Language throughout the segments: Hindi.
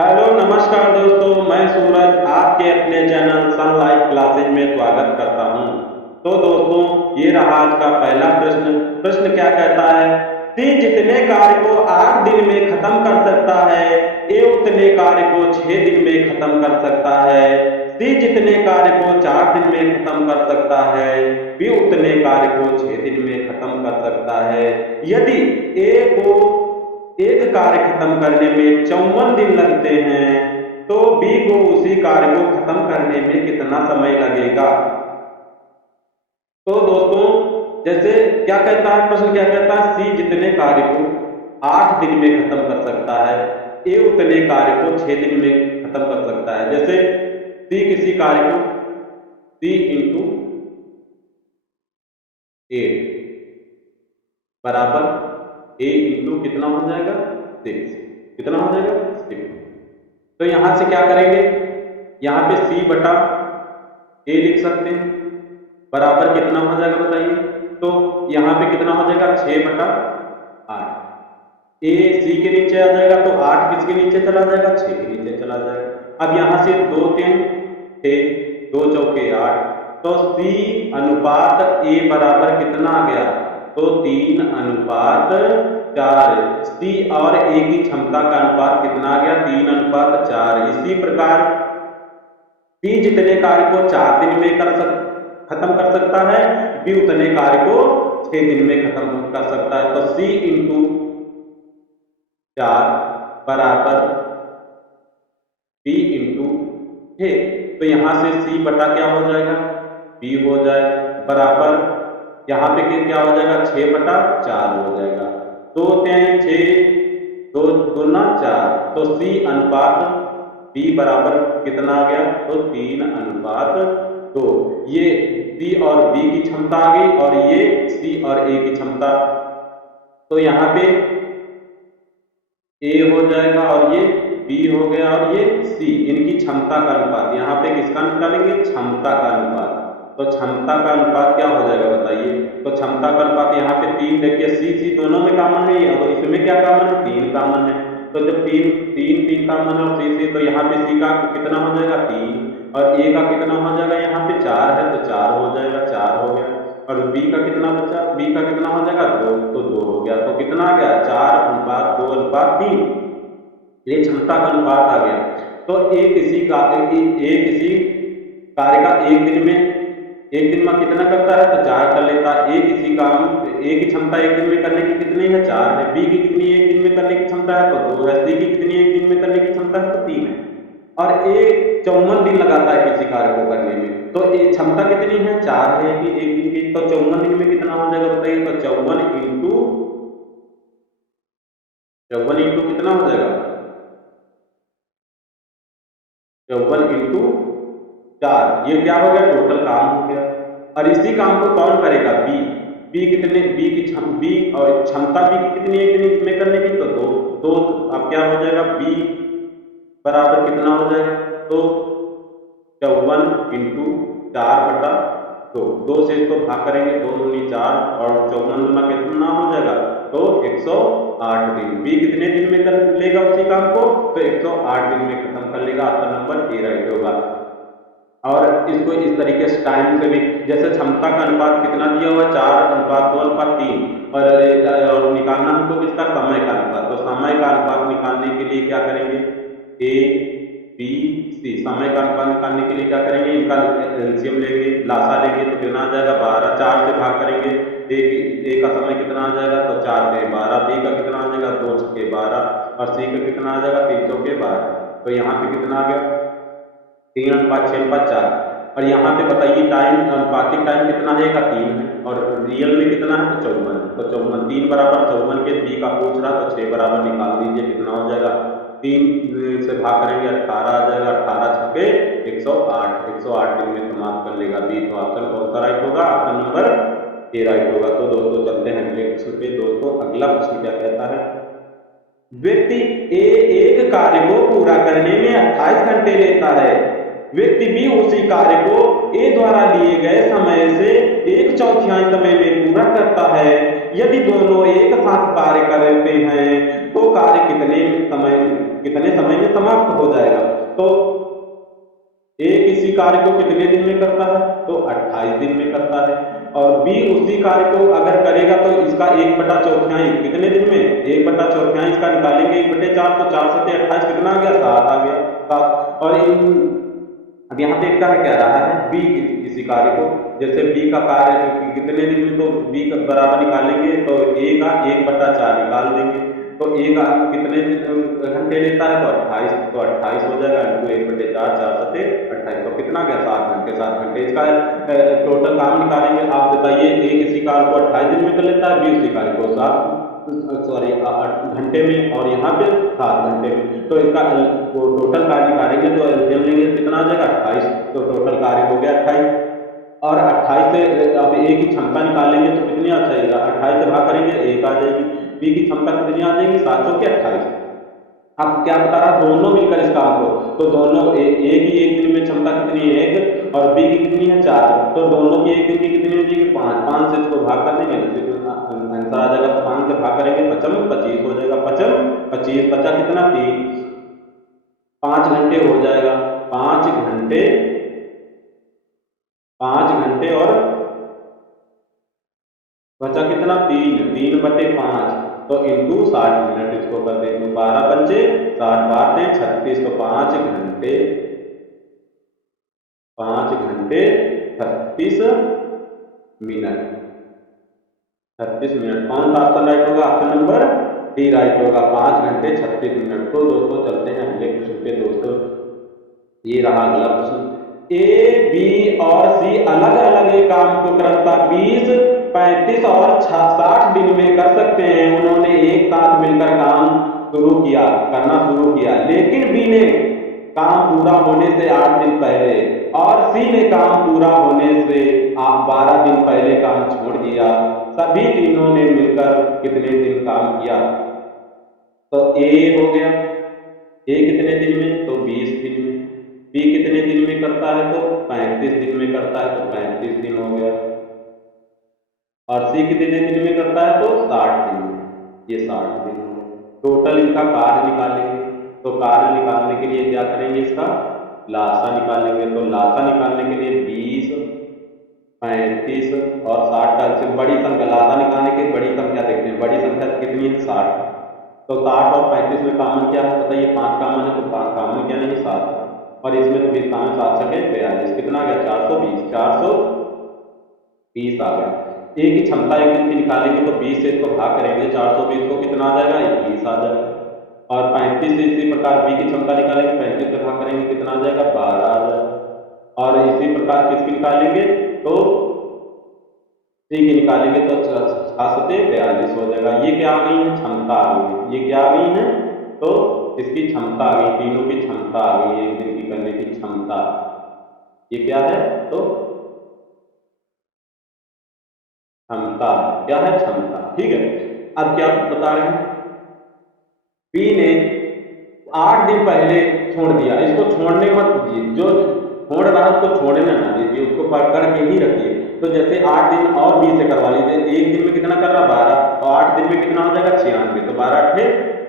हेलो नमस्कार दोस्तों, मैं सूरज आपके अपने चैनल सनलाइट क्लासेज में स्वागत करता हूं। तो दोस्तों, ये रहा आज का पहला प्रश्न। प्रश्न क्या कहता है? सी जितने कार्य को 8 दिन में खत्म कर सकता है, ए उतने कार्य को 6 दिन में खत्म कर सकता है। सी जितने कार्य को 4 दिन में खत्म कर सकता है, बी उतने कार्य को 6 दिन में खत्म कर सकता है। यदि ए को एक कार्य खत्म करने में 54 दिन लगते हैं, तो बी को उसी कार्य को खत्म करने में कितना समय लगेगा? तो दोस्तों, जैसे क्या कहता है प्रश्न, क्या कहता है? सी जितने कार्य को 8 दिन में खत्म कर सकता है, ए उतने कार्य को 6 दिन में खत्म कर सकता है। जैसे सी किसी कार्य को सी इंटू 8 बराबर ए इंटू कितना हो जाएगा? 6। कितना हो जाएगा? 6। तो यहां से क्या करेंगे? यहां पे सी बटा ए लिख सकते हैं, बराबर कितना हो जाएगा बताइए? तो यहां पे कितना हो जाएगा? 6 बटा 8। ए सी के नीचे आ जाएगा तो 8 किसके नीचे चला जाएगा? 6 के नीचे चला जाएगा। अब यहां से 2 3 6, 2 चौके 8, तो सी अनुपात ए बराबर कितना आ गया? तो 3 अनुपात 4। सी और ए की क्षमता का अनुपात कितना आ गया? 3 अनुपात 4। इसी प्रकार सी जितने कार्य को 4 दिन में खत्म कर सकता है, बी उतने कार्य को 6 दिन में खत्म कर सकता है। तो सी इंटू 4 बराबर बी इंटू 6। तो यहां से सी बटा क्या हो जाएगा? बी हो जाए, बराबर यहां पे क्या हो जाएगा? 6 बटा 4 हो जाएगा। 2 3 6, 2 दूना 4, तो सी अनुपात बी बराबर कितना आ गया? तो 3 अनुपात 2। ये सी और बी की क्षमता आ गई और ये सी और ए की क्षमता। तो यहाँ पे ए हो जाएगा और ये बी हो गया और ये सी, इनकी क्षमता का अनुपात। यहाँ पे किसका निकालेंगे? क्षमता का अनुपात। तो क्षमता का अनुपात क्या हो जाएगा बताइए? तो क्षमता का अनुपात यहाँ पे 3, देखिए सी दोनों में कॉमन है, और इसमें क्या कॉमन है? 3 कॉमन है। तो जब 3 कॉमन है और सी, तो यहाँ पे सी का कितना हो जाएगा? 3, और ए का कितना हो जाएगा? यहाँ पे 4 है तो 4 हो जाएगा, 4 हो गया। और बी का कितना बचा? बी का कितना हो जाएगा? 2, तो 2 हो गया। तो कितना आ गया? 4 अनुपात 2 अनुपात 3। ये क्षमता का अनुपात आ गया। तो एक किसी कार्य का एक दिन में कितना करता है? तो 4 कर लेता है। ए किसी काम ए की क्षमता एक दिन में करने की कितनी है? 4 है। बी की कितनी एक दिन में करने की क्षमता है? तो 2 है। सी की कितनी एक दिन में करने की क्षमता है? तो 3 है। और ए 54 दिन लगाता है किसी कार्य को करने में, तो ये क्षमता कितनी है? 4 है कि एक दिन की। तो 54 दिन में कितना हो जाएगा बताइए? तो 54 इंटू कितना हो जाएगा? 54 इंटू 4, ये क्या हो गया? टोटल काम हो गया। और इसी काम को कौन करेगा? बी। बी कितने? बी और क्षमता बी की कितनी एक दिन में करने की? तो 2। अब क्या हो जाएगा? बी बराबर कितना हो जाएगा? तो 54 इंटू 4 बटा 2। 2 से इसको भाग करेंगे, 2 दूनी 4 और 54 दूना कितना हो जाएगा? तो 108 दिन। बी कितने दिन में कर लेगा उसी काम को? तो 108 दिन में खत्म कर लेगा। आपका नंबर ए राइट होगा। और इसको इस तरीके से टाइम से भी, जैसे क्षमता का अनुपात कितना दिया हुआ? 4 अनुपात 2 अनुपात 3, और निकालना हमको किसका? समय का अनुपात। तो समय का अनुपात निकालने के लिए क्या करेंगे? ए बी सी, समय का अनुपात निकालने के लिए क्या करेंगे? इनका एलसीएम लेंगे, लासा लेंगे, तो कितना आ जाएगा? 12। 4 से भाग करेंगे, ए का समय कितना आ जाएगा? तो 4 पे 12। बी का कितना आ जाएगा? 2 छक्के 12, और सी का कितना आ जाएगा? 3 चौके 12। तो यहाँ पे कितना आ गया? 3 अनुपात 6 अनुपात 4। और यहाँ पे बताइए टाइम, अनुपातिक टाइम कितना रहेगा? 3 है, और रियल में कितना है? तो 54 है। तो 54, 3 बराबर 54 के बी का पूछ रहा, तो 6 बराबर निकाल दीजिए, कितना हो जाएगा? 3 से भाग करेंगे, 18 आ जाएगा। 18 छक्के 108, 108 दिन में समाप्त कर लेगा बी। तो ऑप्शन कौन सा राइट होगा? आपका नंबर ए राइट होगा। तो दोस्तों चलते हैं अगले प्रश्न पे। दोस्तों अगला प्रश्न क्या कहता है? व्यक्ति ए एक कार्य को पूरा करने में 28 घंटे लेता है, व्यक्ति बी उसी कार्य को ए द्वारा लिए गए समय से 1/4 समय में पूरा करता है। यदि दोनों एक साथ कार्य करते हैं तो कार्य कितने समय में समाप्त हो जाएगा। तो ए किसी कार्य को कितने दिन में करता है, तो 28 दिन में करता है। और बी उसी कार्य को अगर करेगा तो इसका 1/4 कितने दिन में, 1/4 इसका निकालेंगे 1/4, तो 4 सत्ते 28 कितना आ गया, 7 आ गया, 7। और अब यहाँ पे क्या कह रहा है, बी किसी कार्य को, जैसे बी का कार्य कितने दिन में, तो बी का बराबर निकालेंगे तो ए का 1/4 निकाल देंगे। तो ए का कितने घंटे लेता है, तो 28, तो 28 हो जाएगा इंटू 1/4, 4 सत्ते 28, तो कितना गया, 7 घंटे। 7 घंटे इसका टोटल काम निकालेंगे। आप बताइए ए किसी कार्य को 28 दिन में कर लेता है, बी उसी कार्य को 7 घंटे में, और यहाँ पे 7 घंटे में। तो इसका टोटल कार्य निकालेंगे तो एलसीएम लेंगे कितना आ जाएगा, 28। तो टोटल कार्य हो गया 28, और 28 से अब ए की क्षमता निकालेंगे तो कितनी आ जाएगा, 28 से भाग करेंगे 1 आ जाएगी। बी की क्षमता कितनी आ जाएगी, 7 चौके 28। अब क्या बता रहा, दोनों मिलकर इस काम को, तो दोनों ए की एक दिन में क्षमता कितनी है 1, और बी की कितनी है 4, तो दोनों की एक दिन की कितनी हो जाएगी 5। 5 से इसको भाग कर देंगे, आंसर आ जाएगा, तो 5 से भाग करेंगे 25 हो जाएगा, 25 बचा कितना 3, 5 घंटे हो जाएगा, 5 घंटे, 5 घंटे और बचा कितना 3/5, तो इंटू 60 मिनट इसको कर देंगे, 12 पंचे 60, 12 36, तो 5 घंटे 36 मिनट, 36 मिनट। कौन सा ऑप्शन राइट होगा, ऑप्शन नंबर डी राइट होगा, 5 घंटे 36 मिनट। तो दोस्तों चलते हैं अगले प्रश्न पे। दोस्तों ये रहा अगला प्रश्न, ए बी और सी अलग अलग एक काम को क्रमशः 20, 35 और 60 दिन में कर सकते हैं। उन्होंने एक साथ मिलकर काम करना शुरू किया, लेकिन बी ने काम पूरा होने से 8 दिन पहले और सी ने काम पूरा होने से 12 दिन पहले काम छोड़ दिया। सभी तीनों ने मिलकर कितने दिन काम किया, तो ए हो गया, ए कितने दिन में, तो 20 दिन में। बी कितने दिन में करता है, तो 35 दिन में करता है, तो 35 दिन हो गया। और सी कितने दिन में करता है, तो 60 दिन में, ये 60 दिन हो गया। टोटल इनका कार्य निकालेंगे, तो कार्य निकालने के लिए क्या करेंगे, इसका लासा निकालेंगे। तो लासा निकालने के लिए 20, 35 और 60 का से बड़ी संख्या, लासा निकालने के बड़ी संख्या देखते हैं, बड़ी संख्या कितनी है 60, तो 60 और 35 में कॉमन क्या है, बताइए 5 कॉमन है, तो 5 कॉमन क्या नहीं 7, और इसमें तो 20 कॉमन, 7 छके 42, कितना आ गया 420, 420 आ गया। ए की क्षमता एक दिन की निकालेंगे तो 20 से इसको भाग करेंगे, 420 को कितना आ जाएगा 21 आ जाएगा। और 35 से इसी प्रकार बी की क्षमता निकालेंगे, 35 से भाग करेंगे कितना आ जाएगा 12 आ जाएगा। और इसी प्रकार किसकी निकालेंगे, तो सी की निकालेंगे तो 6 सत्ते 42 हो जाएगा। ये क्या आ गई है, क्षमता आ गई, ये क्या आ गई है, तो इसकी क्षमता आ गई, तीनों की क्षमता आ गई, एक दिन की करने की क्षमता। ये क्या है, तो क्षमता, क्या है क्षमता, ठीक है। अब क्या बता रहे हैं, बी ने 8 दिन पहले छोड़ दिया, इसको छोड़ने मत दीजिए, जो छोड़ रहा है उसको छोड़ने ना दीजिए, उसको पकड़ के ही रखिए। तो जैसे 8 दिन और बी से करवा लीजिए, एक दिन में कितना कर रहा 12, और 8 दिन में कितना हो जाएगा 96, तो 12 8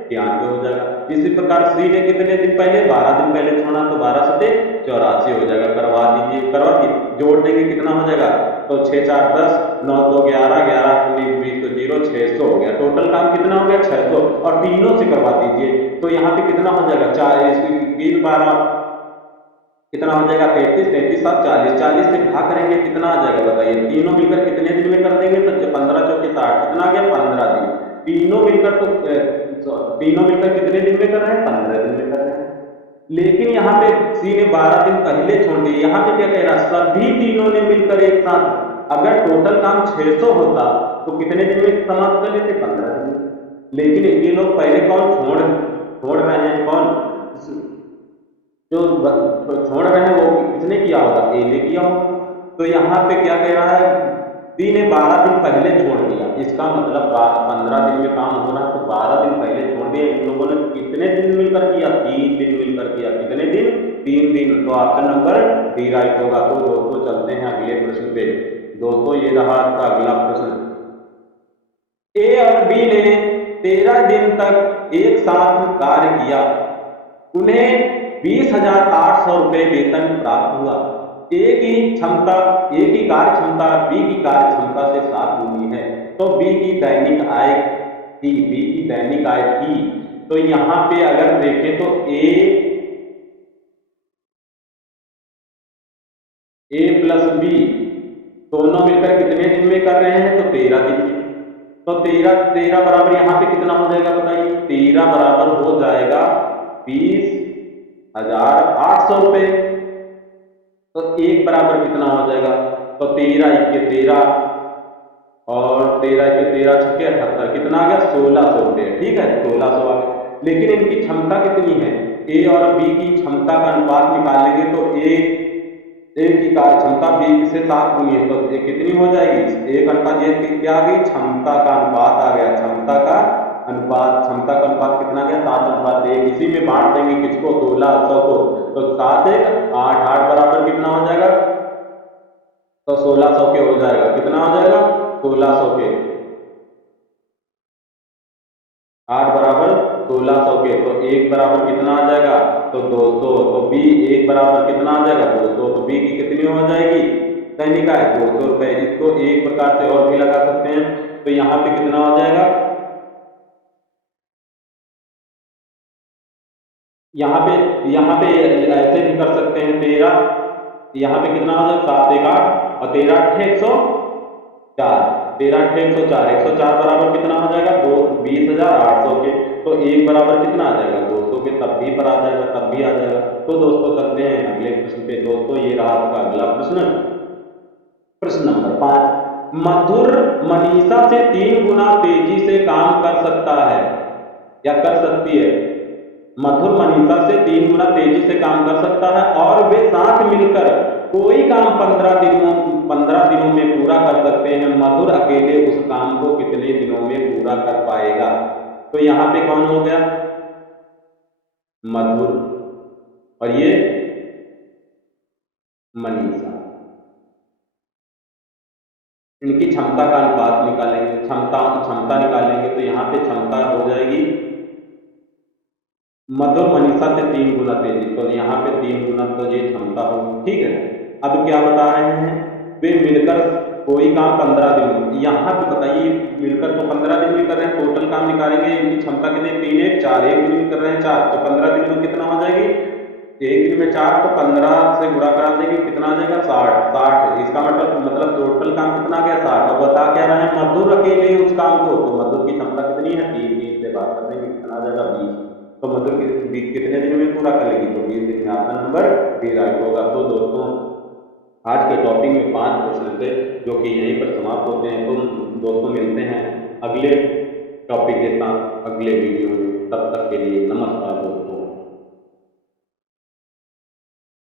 93 हो जाएगा। इसी प्रकार सी ने कितने दिन पहले, 12 दिन पहले छोड़ा, तो 12 सत्ते 84 हो जाएगा, करवा दीजिए, करवा के जोड़ देंगे कितना हो जाएगा, तो 6 4 10, 9 2 11, 11 19 20 तो 0, 600 हो गया। टोटल काम कितना हो गया 600, और तीनों से करवा दीजिए, तो यहाँ पे कितना हो जाएगा 3 12 कितना हो जाएगा 33, 33 7 40, 40 से भाग करेंगे कितना आ जाएगा बताइए, तीनों मिलकर कितने दिन में कर देंगे, तो 15 चौके 60, कितना आ गया 15 दिन। तीनों मिलकर कितने दिन में कर रहे हैं, 15 दिन में कर रहे हैं। लेकिन यहाँ पे सी ने 12 दिन पहले छोड़ दिए, यहाँ पे क्या कह रहा है, सभी तीनों ने मिलकर एक साथ, अगर टोटल काम 600 होता तो कितने दिन में समाप्त कर लेते, 15 दिन में। लेकिन ये लोग पहले कौन छोड़ रहे हैं, कौन जो छोड़ रहे हैं वो किसने किया होगा, ए ने किया होगा। तो यहाँ पे क्या कह रहा है, बी ने 12 दिन पहले छोड़ दिया, इसका मतलब 15 दिन में काम हो रहा है, तो 12 दिन पहले छोड़ दिया। इन लोगों ने कितने दिन मिलकर किया, 3 दिन मिलकर किया, कितने दिन 3 दिन, तो ऑप्शन नंबर डी राइट होगा। तो दोस्तों चलते हैं अगले प्रश्न पे। दोस्तों ये रहा आपका अगला प्रश्न, ए और बी ने 13 दिन तक एक साथ कार्य किया, उन्हें 20,800 रुपये वेतन प्राप्त हुआ। ए की कार्य क्षमता बी की कार्य क्षमता से 7 गुनी है, तो बी की दैनिक आय थी। तो यहां पे अगर देखें तो ए प्लस बी दोनों मिलकर कितने दिन में कर रहे हैं, तो 13 दिन में। तो 13 बराबर यहां पे कितना हो जाएगा बताइए, 13 बराबर हो जाएगा 20,800 रुपये। तो एक बराबर कितना हो जाएगा, तो 13 1 13 और 13 1 13 6 78 कितना आ गया, 1600 रुपये। ठीक है, 1600 आ गया। लेकिन इनकी क्षमता कितनी है, ए और बी की क्षमता का अनुपात निकालेंगे तो ए की कार्य क्षमता बी से 7 गुनी है, तो कितनी हो जाएगी, एक अनुपात ये क्या आ गई, क्षमता का अनुपात आ गया। क्षमता का अनुपात कितना गया, 7:1। इसी में बांट देंगे किसको, 1600 को। तो 7 1 8 8 बराबर कितना हो जाएगा, तो 1600 के हो जाएगा। कितना हो जाएगा, 1600 के 8 बराबर 1600 के। तो एक बराबर कितना आ जाएगा, तो 200। तो बी एक बराबर कितना आ जाएगा, 200। तो बी की कितनी हो जाएगी, दैनिक आय 200 रुपए। इसको एक प्रकार से और भी लगा सकते हैं, तो यहाँ पे कितना हो जाएगा, यहाँ पे ऐसे भी कर सकते हैं। 13 यहाँ पे कितना हो जाएगा, 7 1 8 और 13 8 104। 13 8 104 104 बराबर कितना हो जाएगा, 20,800 के। तो एक बराबर कितना आ जाएगा, 200 के। तब भी पर आ जाएगा, तब भी आ जाएगा। तो दोस्तों चलते हैं अगले प्रश्न पे। दोस्तों ये रहा आपका अगला प्रश्न, प्रश्न नंबर 5। मधुर मनीषा से 3 गुना तेजी से काम कर सकता है या कर सकती है। मधुर मनीषा से 3 गुना तेजी से काम कर सकता है और वे साथ मिलकर कोई काम 15 दिनों में पूरा कर सकते हैं। मधुर अकेले उस काम को कितने दिनों में पूरा कर पाएगा। तो यहां पे कौन हो गया, मधुर, और ये मनीषा। इनकी क्षमता का अनुपात निकालेंगे, क्षमता निकालेंगे। तो यहाँ पे क्षमता हो जाएगी मधुर मनीषा से 3 गुना तेजी, तो यहाँ पे 3 गुना तो ये क्षमता होगी। ठीक है, अब क्या बता रहे हैं, वे मिलकर कोई काम 15 दिन में। यहाँ पे बताइए मिलकर तो 15 दिन में कर रहे हैं, टोटल काम निकालेंगे। इनकी क्षमता कितनी, 3 1 4, एक दिन में कर रहे हैं 4, तो 15 दिन में कितना हो जाएगी, एक दिन में 4, तो 15 से गुणा करा देंगे, कितना आ जाएगा, 60। इसका मतलब टोटल काम कितना आ गया, 60। और बता क्या रहे हैं, मधुर अकेले उस काम को, तो मधुर की क्षमता कितनी है, 3 से बात कर देंगे, कितना आ जाएगा, 20। तो मधुर कितने दिन में पूरा करेगी, तो 20 दिन में। ऑप्शन नंबर बी राइट होगा। तो दोस्तों आज के टॉपिक में 5 प्रश्न थे जो कि यहीं पर समाप्त होते हैं। तो दोस्तों मिलते हैं अगले टॉपिक के साथ अगले वीडियो में, तब तक के लिए नमस्कार दोस्तों।